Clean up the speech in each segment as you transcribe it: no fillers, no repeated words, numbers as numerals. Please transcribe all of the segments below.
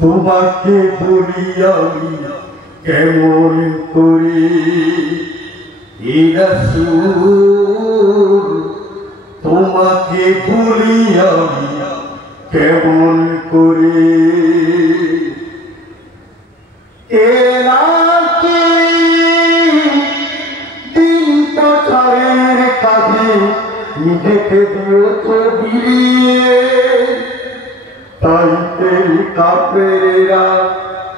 তোমাকে বলি আমি কেমন করে এ রাসূল, তোমাকে বলি আমি কেমন করে এ নাকি দিন প্রচারের কাজে নিজেকে দিয়েছো বিলিয়ে, তাই এই কাফেরেরা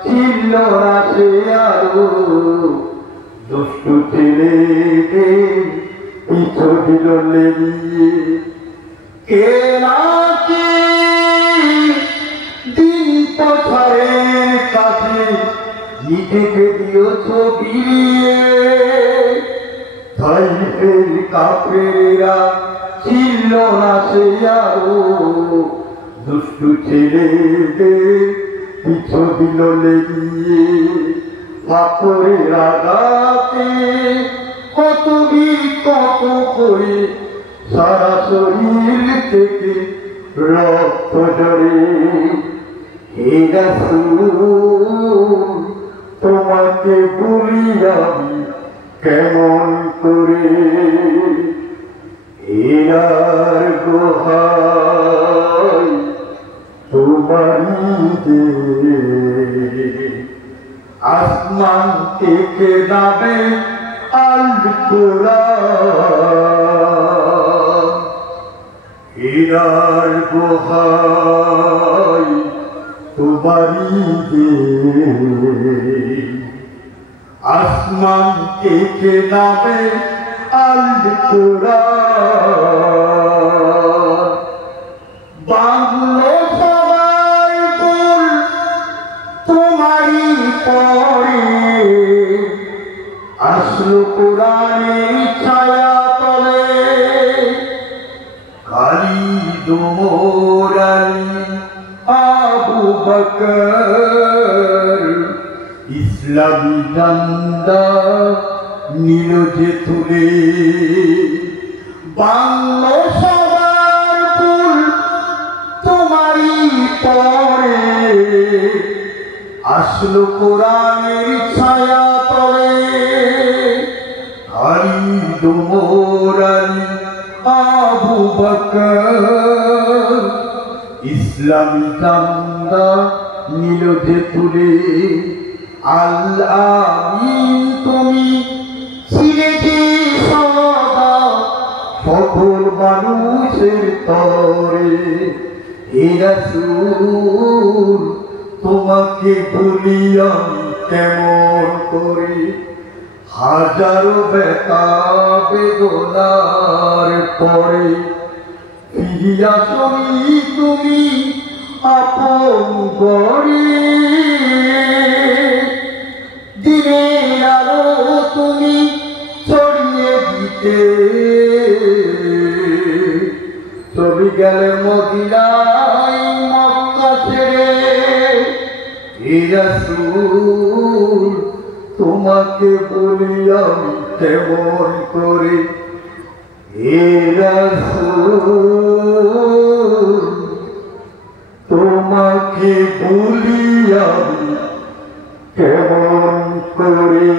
ছিল না সে আরো দুষ্টু ছেলেদের পিছু দিল লেগিয়ে। কে নাকি দিন প্রচারের কাছে নিজেকে দিয়েছো বিলিয়ে, তাই এই কাফেরেরা ছিল না সে আরো দুষ্টু ছেলেদের পিছু দিল লেগিয়ে। পাথরের আঘাতে কত কত করে সারা শরীর থেকে রক্ত ঝরে। হে রাসূল, তোমাকে বলি আমি কেমন করে এরার গোহায় তোমারি দে আসমান থেকে নামে আল কোরআন। এরার গোহায় তোমারি দে আসমান থেকে নামে আল কোরআন। বাংলো সবাই বল তোমারই পরে, আসলো কোরআনের ছায়া তলে। খালিদ ওমর আলী আবু বকর ইসলামী ঝান্ডা নিল যে তুলে। বাংলো সবার ফুল তোমারই পরে, আসলো কোরআনের ছায়া তলে। খালিদ ওমর আলী আবু বকর ইসলামী ঝান্ডা নিল যে তুলে। আল আমিন তুমি ছিলে যে সদা সকল মানুষের তরে। হে রাসূল, তোমাকে বলি আমি কেমন করে হাজারো ব্যথা বেদনার পরে ফিরিয়া আসনি তুমি আপন ঘরে। দিনের আলো তুমি ছড়িয়ে দিতে চলে গেলে মদিনায় মক্কা ছেড়ে। হে রাসূল, তোমাকে বলি আমি কেমন করে হে রাসূল, তোমাকে বলি আমি কেমন করে।